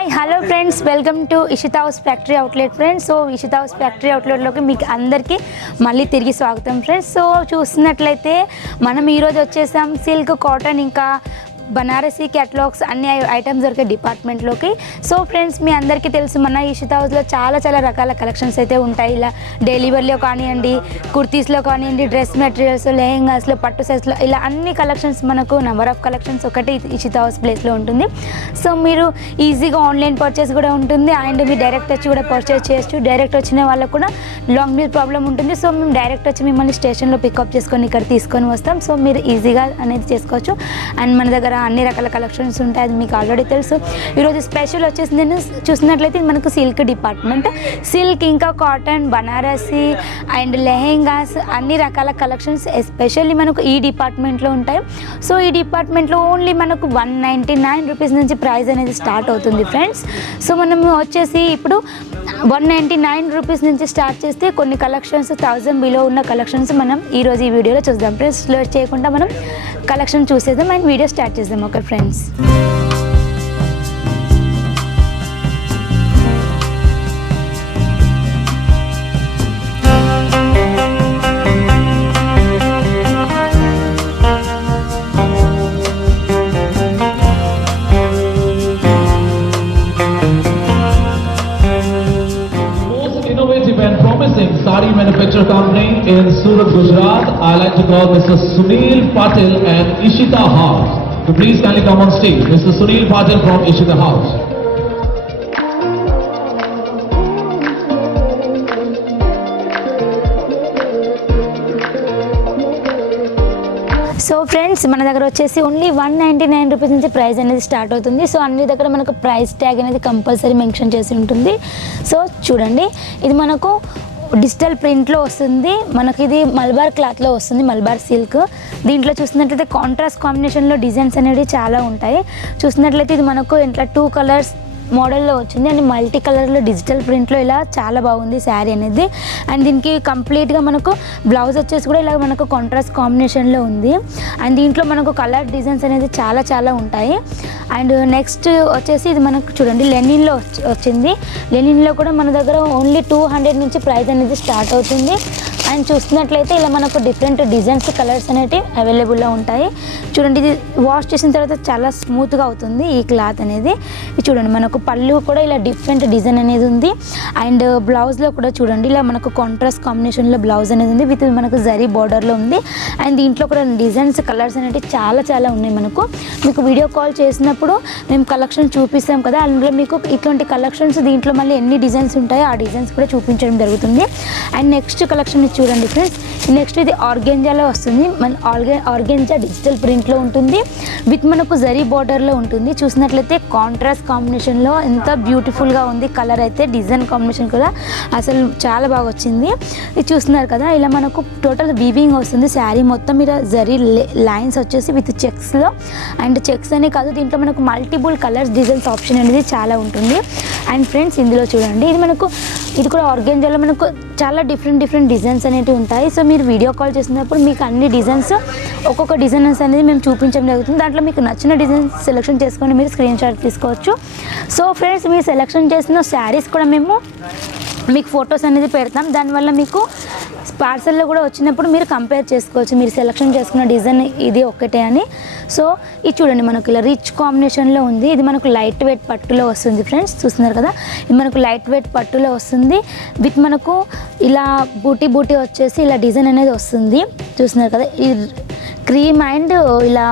Hi hello friends, welcome to Ishita house factory outlet friends. So Ishita house factory అవుట్లెట్లోకి మీకు అందరికీ మళ్ళీ తిరిగి స్వాగతం ఫ్రెండ్స్. సో చూస్తున్నట్లయితే మనం ఈరోజు వచ్చేసాం సిల్క్, కాటన్, ఇంకా బనారసీ క్యాటలాగ్స్ అన్ని ఐటమ్స్ దొరికే డిపార్ట్మెంట్లోకి. సో ఫ్రెండ్స్, మీ అందరికీ తెలుసు మన ఇషితా హౌస్లో చాలా రకాల కలెక్షన్స్ అయితే ఉంటాయి. ఇలా డైలీ వేర్లో కానివ్వండి, కుర్తీస్లో కానివ్వండి, డ్రెస్ మెటీరియల్స్, లెహెంగాస్లో, పట్టు సెట్స్లో, ఇలా అన్ని కలెక్షన్స్ మనకు నెంబర్ ఆఫ్ కలెక్షన్స్ ఒకటి ఇషితా హౌస్ ప్లేస్లో ఉంటుంది. సో మీరు ఈజీగా ఆన్లైన్ పర్చేస్ కూడా ఉంటుంది అండ్ మీరు డైరెక్ట్ వచ్చి కూడా పర్చేస్ చేయొచ్చు. డైరెక్ట్ వచ్చిన వాళ్ళకు కూడా లాంగ్ మీల్ ప్రాబ్లం ఉంటుంది. సో మేము డైరెక్ట్ వచ్చి మిమ్మల్ని స్టేషన్లో పికప్ చేసుకొని ఇక్కడ తీసుకొని వస్తాం. సో మీరు ఈజీగా అనేది చేసుకోవచ్చు. అండ్ మన దగ్గర అన్ని రకాల కలెక్షన్స్ ఉంటాయి, అది మీకు ఆల్రెడీ తెలుసు. ఈరోజు స్పెషల్ వచ్చేసి నేను చూసినట్లయితే మనకు సిల్క్ డిపార్ట్మెంట్, సిల్క్ ఇంకా కాటన్, బనారసీ అండ్ లెహెంగాస్ అన్ని రకాల కలెక్షన్స్ ఎస్పెషల్లీ మనకు ఈ డిపార్ట్మెంట్లో ఉంటాయి. సో ఈ డిపార్ట్మెంట్లో ఓన్లీ మనకు 199 రూపీస్ నుంచి ప్రైస్ అనేది స్టార్ట్ అవుతుంది ఫ్రెండ్స్. సో మనం వచ్చేసి ఇప్పుడు 199 రూపీస్ నుంచి స్టార్ట్ చేస్తే కొన్ని కలెక్షన్స్ 1000 బిలో ఉన్న కలెక్షన్స్ మనం ఈరోజు ఈ వీడియోలో చూద్దాం ఫ్రెండ్స్. లేట్ చేయకుండా మనం కలెక్షన్ చూసేద్దాం అండ్ వీడియో స్టార్ట్ చేద్దాం. Okay friends, Sari manufacturer company in Surat, Gujarat. I like to call Mr. Sunil Patil and Ishita House. So please kindly come on stage. Mr. Sunil Patil from Ishita House. So friends, మన దగ్గర వచ్చేసి only 199 rupees నుంచి price అనేది start అవుతుంది. So అన్ని దగ్గర మనకు price tag అనేది కంపల్సరీ మెన్షన్ చేసి ఉంటుంది. సో చూడండి, ఇది మనకు డిజిటల్ ప్రింట్లో వస్తుంది. మనకి ఇది మల్బార్ క్లాత్లో వస్తుంది, మల్బార్ సిల్క్. దీంట్లో చూసినట్లయితే కాంట్రాస్ట్ కాంబినేషన్లో డిజైన్స్ అనేవి చాలా ఉంటాయి. చూసినట్లయితే ఇది మనకు ఇట్లా 2 కలర్స్ మోడల్లో వచ్చింది అండ్ మల్టీ కలర్లో డిజిటల్ ప్రింట్లో ఇలా చాలా బాగుంది శారీ అనేది. అండ్ దీనికి కంప్లీట్గా మనకు బ్లౌజ్ వచ్చేసి కూడా ఇలా మనకు కాంట్రాస్ట్ కాంబినేషన్లో ఉంది. అండ్ దీంట్లో మనకు కలర్ డిజైన్స్ అనేది చాలా ఉంటాయి. అండ్ నెక్స్ట్ వచ్చేసి ఇది మనకు చూడండి లెనిన్లో వచ్చింది. లెనిన్లో కూడా మన దగ్గర ఓన్లీ 200 నుంచి ప్రైస్ అనేది స్టార్ట్ అవుతుంది. అండ్ చూస్తున్నట్లయితే ఇలా మనకు డిఫరెంట్ డిజైన్స్, కలర్స్ అనేవి అవైలబుల్లో ఉంటాయి. చూడండి, ఇది వాష్ చేసిన తర్వాత చాలా స్మూత్గా అవుతుంది ఈ క్లాత్ అనేది. ఇది చూడండి, మనకు పళ్ళు కూడా ఇలా డిఫరెంట్ డిజైన్ అనేది ఉంది. అండ్ బ్లౌజ్లో కూడా చూడండి ఇలా మనకు కాంట్రాస్ట్ కాంబినేషన్లో బ్లౌజ్ అనేది ఉంది విత్ మనకు జరీ బార్డర్లో ఉంది. అండ్ దీంట్లో కూడా డిజైన్స్, కలర్స్ అనేవి చాలా ఉన్నాయి. మీకు వీడియో కాల్ చేసినప్పుడు మేము కలెక్షన్ చూపిస్తాం కదా, అందులో మీకు ఇట్లాంటి కలెక్షన్స్ దీంట్లో మళ్ళీ ఎన్ని డిజైన్స్ ఉంటాయో ఆ డిజైన్స్ కూడా చూపించడం జరుగుతుంది. అండ్ నెక్స్ట్ కలెక్షన్ చూడండి ఫ్రెండ్స్, నెక్స్ట్ ఇది ఆర్గెంజాలో వస్తుంది. మన ఆర్గెంజా డిజిటల్ ప్రింట్లో ఉంటుంది విత్ మనకు జరీ బార్డర్లో ఉంటుంది. చూసినట్లయితే కాంట్రాస్ట్ కాంబినేషన్లో ఎంత బ్యూటిఫుల్గా ఉంది కలర్ అయితే, డిజైన్ కాంబినేషన్ కూడా అసలు చాలా బాగా వచ్చింది. ఇది చూస్తున్నారు కదా, ఇలా మనకు టోటల్ వీవింగ్ వస్తుంది. శారీ మొత్తం మీద జరీ లైన్స్ వచ్చేసి విత్ చెక్స్లో. అండ్ చెక్స్ అనే కాదు, దీంట్లో మనకు మల్టిపుల్ కలర్స్ డిజైన్స్ ఆప్షన్ అనేది చాలా ఉంటుంది. అండ్ ఫ్రెండ్స్, ఇందులో చూడండి ఇది కూడా ఆర్గెంజాలో మనకు చాలా డిఫరెంట్ డిజైన్స్ అనేవి ఉంటాయి. సో మీరు వీడియో కాల్ చేసినప్పుడు మీకు అన్ని డిజైన్స్, ఒక్కొక్క డిజైన్స్ అనేది మేము చూపించడం జరుగుతుంది. దాంట్లో మీకు నచ్చిన డిజైన్స్ సెలెక్షన్ చేసుకొని మీరు స్క్రీన్ షాట్ తీసుకోవచ్చు. సో ఫ్రెండ్స్, మీరు సెలెక్షన్ చేసిన శారీస్ కూడా మేము మీకు ఫొటోస్ అనేది పెడతాం. దానివల్ల మీకు పార్సల్లో కూడా వచ్చినప్పుడు మీరు కంపేర్ చేసుకోవచ్చు, మీరు సెలెక్షన్ చేసుకున్న డిజైన్ ఇది ఒకటే అని. సో ఇది చూడండి, మనకు ఇలా రిచ్ కాంబినేషన్లో ఉంది. ఇది మనకు లైట్ వెయిట్ పట్టులో వస్తుంది ఫ్రెండ్స్. చూస్తున్నారు కదా, ఇది మనకు లైట్ వెయిట్ పట్టులో వస్తుంది విత్ మనకు ఇలా బూటీ వచ్చేసి ఇలా డిజైన్ అనేది వస్తుంది. చూస్తున్నారు కదా, ఈ క్రీమ్ అండ్ ఇలా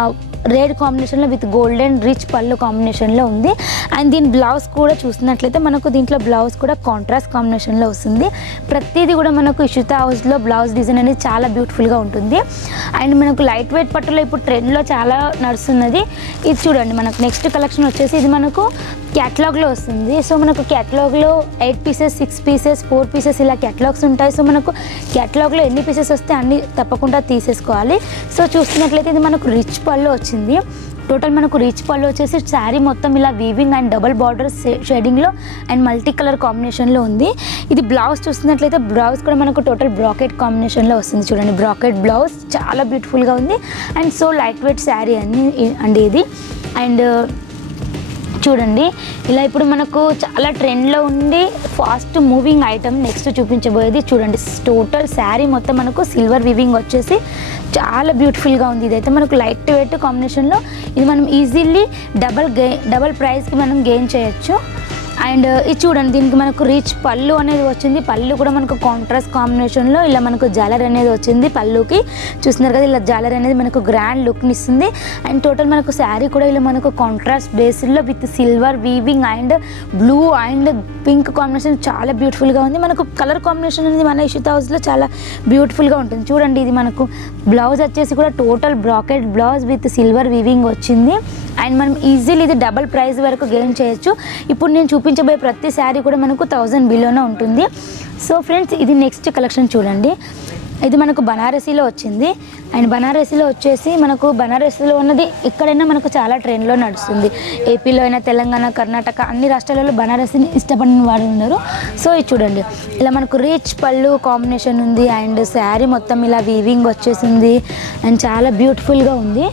రెడ్ కాంబినేషన్లో విత్ గోల్డెన్ రిచ్ పళ్ళు కాంబినేషన్లో ఉంది. అండ్ దీని బ్లౌజ్ కూడా చూసినట్లయితే మనకు దీంట్లో బ్లౌజ్ కూడా కాంట్రాస్ట్ కాంబినేషన్లో వస్తుంది. ప్రతిదీ కూడా మనకు ఇషితా హౌస్లో బ్లౌజ్ డిజైన్ అనేది చాలా బ్యూటిఫుల్గా ఉంటుంది. అండ్ మనకు లైట్ వెయిట్ పట్టులో ఇప్పుడు ట్రెండ్లో చాలా నడుస్తున్నది. ఇది చూడండి, మనకు నెక్స్ట్ కలెక్షన్ వచ్చేసి ఇది మనకు క్యాటలాగ్లో వస్తుంది. సో మనకు క్యాటలాగ్లో 8 పీసెస్, 6 పీసెస్, 4 పీసెస్ ఇలా క్యాటలాగ్స్ ఉంటాయి. సో మనకు క్యాటలాగ్లో ఎన్ని పీసెస్ వస్తే అన్ని తప్పకుండా తీసేసుకోవాలి. సో చూస్తున్నట్లయితే ఇది మనకు రిచ్ పళ్ళు వచ్చింది. టోటల్ మనకు రిచ్ పళ్ళు వచ్చేసి శారీ మొత్తం ఇలా వీవింగ్ అండ్ డబల్ బార్డర్ షేడింగ్లో అండ్ మల్టీ కలర్ కాంబినేషన్లో ఉంది. ఇది బ్లౌజ్ చూస్తున్నట్లయితే బ్లౌజ్ కూడా మనకు టోటల్ బ్రాకెట్ కాంబినేషన్లో వస్తుంది. చూడండి, బ్రాకెట్ బ్లౌజ్ చాలా బ్యూటిఫుల్గా ఉంది and so light weight sari అండి ఇది. అండ్ చూడండి ఇలా ఇప్పుడు మనకు చాలా ట్రెండ్లో ఉండి ఫాస్ట్ మూవింగ్ ఐటమ్ నెక్స్ట్ చూపించబోయేది. చూడండి టోటల్ శారీ మొత్తం మనకు సిల్వర్ వివింగ్ వచ్చేసి చాలా బ్యూటిఫుల్గా ఉంది. ఇదైతే మనకు లైట్ వెయిట్ కాంబినేషన్లో ఇది మనం ఈజీలీ డబల్ ప్రైస్కి మనం గెయిన్ చేయొచ్చు. అండ్ ఇది చూడండి దీనికి మనకు రిచ్ పళ్ళు అనేది వచ్చింది. పళ్ళు కూడా మనకు కాంట్రాస్ట్ కాంబినేషన్లో ఇలా మనకు జాలర్ అనేది వచ్చింది పళ్ళుకి. చూస్తున్నారు కదా ఇలా జాలర్ అనేది మనకు గ్రాండ్ లుక్ని ఇస్తుంది. అండ్ టోటల్ మనకు శారీ కూడా ఇలా మనకు కాంట్రాస్ట్ బేస్లో with silver weaving and blue and pink combination చాలా బ్యూటిఫుల్గా ఉంది. మనకు కలర్ కాంబినేషన్ అనేది మన ఇషితా హౌస్లో చాలా బ్యూటిఫుల్గా ఉంటుంది. చూడండి ఇది మనకు బ్లౌజ్ వచ్చేసి కూడా total bracket blouse with silver weaving వచ్చింది. అండ్ మనం ఈజీలీ ఇది డబల్ ప్రైస్ వరకు గెయిన్ చేయొచ్చు. ఇప్పుడు నేను చూపించబోయే ప్రతి శారీ కూడా మనకు 1000 బిలోనే ఉంటుంది. సో ఫ్రెండ్స్ ఇది నెక్స్ట్ కలెక్షన్ చూడండి. ఇది మనకు బనారసీలో వచ్చింది. అండ్ బనారసీలో వచ్చేసి మనకు బనారసీలో ఉన్నది ఎక్కడైనా మనకు చాలా ట్రెండ్లో నడుస్తుంది. ఏపీలో అయినా తెలంగాణ కర్ణాటక అన్ని రాష్ట్రాలలో బనారసీని ఇష్టపడిన వారు ఉన్నారు. సో ఇది చూడండి ఇలా మనకు రిచ్ పళ్ళు కాంబినేషన్ ఉంది. అండ్ శారీ మొత్తం ఇలా వీవింగ్ వచ్చేసింది అండ్ చాలా బ్యూటిఫుల్గా ఉంది.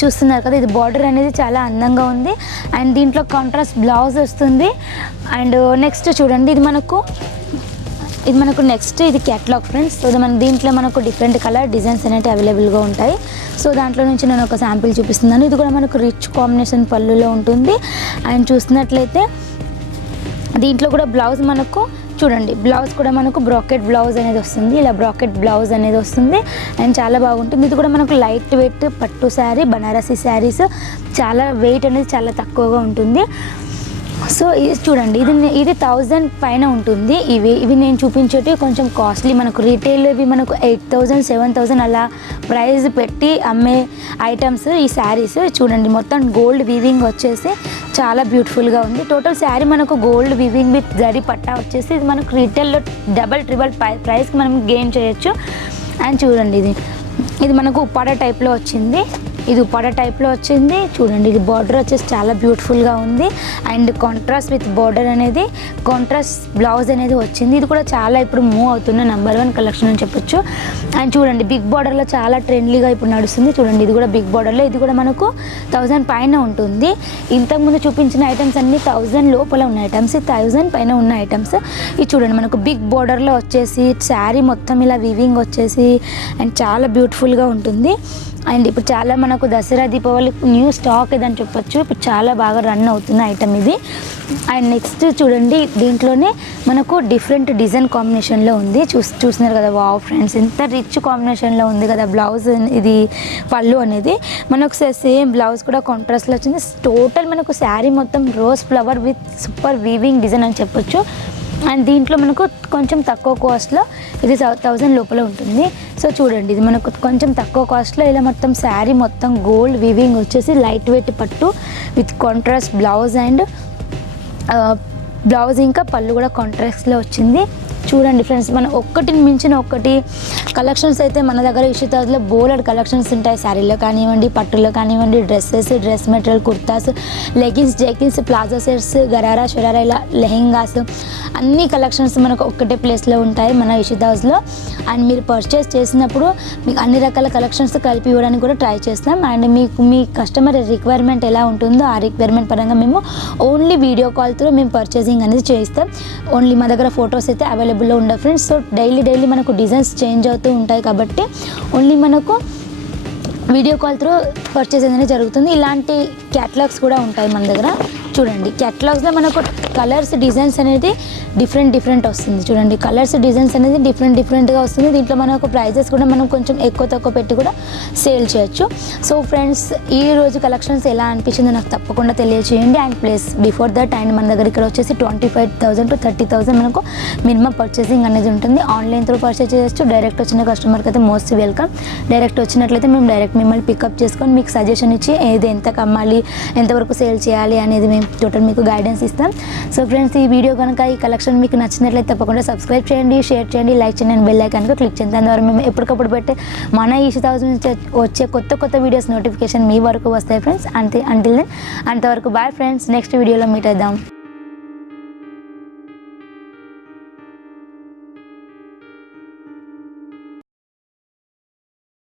చూస్తున్నారు కదా ఇది బార్డర్ అనేది చాలా అందంగా ఉంది. అండ్ దీంట్లో కాంట్రాస్ట్ బ్లౌజ్ వస్తుంది. అండ్ నెక్స్ట్ చూడండి ఇది మనకు నెక్స్ట్ ఇది క్యాట్లాగ్ ఫ్రెండ్స్. సో దీంట్లో మనకు డిఫరెంట్ కలర్ డిజైన్స్ అనేవి అవైలబుల్గా ఉంటాయి. సో దాంట్లో నుంచి నేను ఒక శాంపిల్ చూపిస్తున్నాను. ఇది కూడా మనకు రిచ్ కాంబినేషన్ పళ్ళులో ఉంటుంది. అండ్ చూసినట్లయితే దీంట్లో కూడా బ్లౌజ్ మనకు చూడండి బ్లౌజ్ కూడా మనకు బ్రాకెట్ బ్లౌజ్ అనేది వస్తుంది. ఇలా బ్రాకెట్ బ్లౌజ్ అనేది వస్తుంది అండ్ చాలా బాగుంటుంది. ఇది కూడా మనకు లైట్ వెయిట్ పట్టు శారీ బనారసీ శారీస్ చాలా వెయిట్ అనేది చాలా తక్కువగా ఉంటుంది. సో ఇది చూడండి ఇది 1000 పైన ఉంటుంది. ఇవి నేను చూపించేటివి కొంచెం కాస్ట్లీ మనకు రీటైల్ ఇవి మనకు 8000 7000 అలా ప్రైస్ పెట్టి అమ్మే ఐటమ్స్ ఈ శారీస్. చూడండి మొత్తం గోల్డ్ వీవింగ్ వచ్చేసి చాలా బ్యూటిఫుల్గా ఉంది. టోటల్ శారీ మనకు గోల్డ్ వీవింగ్ విత్ జరీ పట్టా వచ్చేసి ఇది మనకు రీటైల్లో డబల్ ట్రిబల్ ప్రైస్కి మనం గెయిన్ చేయొచ్చు. అండ్ చూడండి ఇది మనకు ఉప్పాడ టైప్లో వచ్చింది. ఇది ఉప్పాడ టైప్లో వచ్చింది. చూడండి ఇది బార్డర్ వచ్చేసి చాలా బ్యూటిఫుల్గా ఉంది. అండ్ కాంట్రాస్ట్ విత్ బార్డర్ అనేది కాంట్రాస్ట్ బ్లౌజ్ అనేది వచ్చింది. ఇది కూడా చాలా ఇప్పుడు మూవ్ అవుతున్న నెంబర్ 1 కలెక్షన్ అని చెప్పొచ్చు. అండ్ చూడండి బిగ్ బార్డర్లో చాలా ట్రెండ్లీగా ఇప్పుడు నడుస్తుంది. చూడండి ఇది కూడా బిగ్ బార్డర్లో ఇది కూడా మనకు 1000 పైన ఉంటుంది. ఇంతకుముందు చూపించిన ఐటమ్స్ అన్నీ 1000 లోపల ఉన్న ఐటమ్స్ 1000 పైన ఉన్న ఐటమ్స్. ఇది చూడండి మనకు బిగ్ బార్డర్లో వచ్చేసి శారీ మొత్తం ఇలా వీవింగ్ వచ్చేసి అండ్ చాలా బ్యూటిఫుల్గా ఉంటుంది. అండ్ ఇప్పుడు చాలా మనకు దసరా దీపావళి న్యూ స్టాక్ ఇదని చెప్పొచ్చు. ఇప్పుడు చాలా బాగా రన్ అవుతున్న ఐటమ్ ఇది. అండ్ నెక్స్ట్ చూడండి దీంట్లోనే మనకు డిఫరెంట్ డిజైన్ కాంబినేషన్లో ఉంది. చూస్తున్నారు కదా వావ్ ఫ్రెండ్స్ ఎంత రిచ్ కాంబినేషన్లో ఉంది కదా బ్లౌజ్. ఇది పళ్ళు అనేది మనకు సేమ్ బ్లౌజ్ కూడా కాంట్రాస్ట్లో వచ్చింది. టోటల్ మనకు శారీ మొత్తం rose flower with super weaving design అని చెప్పొచ్చు. అండ్ దీంట్లో మనకు కొంచెం తక్కువ కాస్ట్లో ఇది 1000 లోపల ఉంటుంది. సో చూడండి ఇది మనకు కొంచెం తక్కువ కాస్ట్లో ఇలా మొత్తం శారీ మొత్తం గోల్డ్ వీవింగ్ వచ్చేసి లైట్ వెయిట్ పట్టు with contrast blouse and blouse ఇంకా పళ్ళు కూడా కాంట్రాస్ట్లో వచ్చింది. చూడండి ఫ్రెండ్స్ మన ఒక్కటిని మించిన ఒక్కటి కలెక్షన్స్ అయితే మన దగ్గర ఇషితాలో బోలెడ్ కలెక్షన్స్ ఉంటాయి. శారీలో కానివ్వండి పట్టులో కానివ్వండి dress material kurtas leggings jeggings palazzo sets gharara sharara ఇలా లెహెంగాస్ అన్ని కలెక్షన్స్ మనకు ఒక్కటే ప్లేస్లో ఉంటాయి మన ఇషితా హౌస్లో. అండ్ మీరు పర్చేస్ చేసినప్పుడు మీకు అన్ని రకాల కలెక్షన్స్ కలిపి ఇవ్వడానికి కూడా ట్రై చేస్తాం. అండ్ మీ కస్టమర్ రిక్వైర్మెంట్ ఎలా ఉంటుందో ఆ రిక్వైర్మెంట్ పరంగా మేము ఓన్లీ వీడియో కాల్తో మేము పర్చేసింగ్ అనేది చేయిస్తాం. ఓన్లీ మా దగ్గర ఫొటోస్ అయితే అవైలబుల్లో ఉండవు ఫ్రెండ్స్. సో డైలీ మనకు డిజైన్స్ చేంజ్ అవుతూ ఉంటాయి కాబట్టి ఓన్లీ మనకు వీడియో కాల్ త్రూ పర్చేస్ అనేది జరుగుతుంది. ఇలాంటి క్యాటలాగ్స్ కూడా ఉంటాయి మన దగ్గర. చూడండి క్యాటలాగ్స్లో మనకు కలర్స్ డిజైన్స్ అనేది డిఫరెంట్ వస్తుంది. చూడండి కలర్స్ డిజైన్స్ అనేది డిఫరెంట్గా వస్తుంది. దీంట్లో మనకు ప్రైజెస్ కూడా మనం కొంచెం ఎక్కువ తక్కువ పెట్టి కూడా సేల్ చేయొచ్చు. సో ఫ్రెండ్స్ ఈ రోజు కలెక్షన్స్ ఎలా అనిపించిందో నాకు తప్పకుండా తెలియజేయండి. And plus before that and మన దగ్గర ఇక్కడ వచ్చేసి 25,000 to 30,000 మనకు మినిమం పర్చేసింగ్ అనేది ఉంటుంది. ఆన్లైన్ త్రూ పర్చేస్ చేయొచ్చు. డైరెక్ట్ వచ్చిన కస్టమర్కి అయితే మోస్ట్ వెల్కమ్. డైరెక్ట్ వచ్చినట్లయితే మేము డైరెక్ట్ మిమ్మల్ని పికప్ చేసుకొని మీకు సజెషన్ ఇచ్చి ఏది ఎంత కమ్మాలి ఎంతవరకు సేల్ చేయాలి అనేది మేము టోటల్ మీకు గైడెన్స్ ఇస్తాం. సో ఫ్రెండ్స్ ఈ వీడియో కనుక ఈ కలెక్షన్ మీకు నచ్చినట్లయితే తప్పకుండా సబ్స్క్రైబ్ చేయండి, షేర్ చేయండి, లైక్ చేయండి, బెల్ ఐకాన్ క్లిక్ చేయండి. దాని ద్వారా మేము ఎప్పటికప్పుడు పెట్టే మన ఇషితా హౌస్ నుంచి వచ్చే కొత్త వీడియోస్ నోటిఫికేషన్ మీ వరకు వస్తాయి ఫ్రెండ్స్. అంటిల్ దెన్ అంతవరకు బాయ్ ఫ్రెండ్స్. నెక్స్ట్ వీడియోలో మీట్ అవుదాం.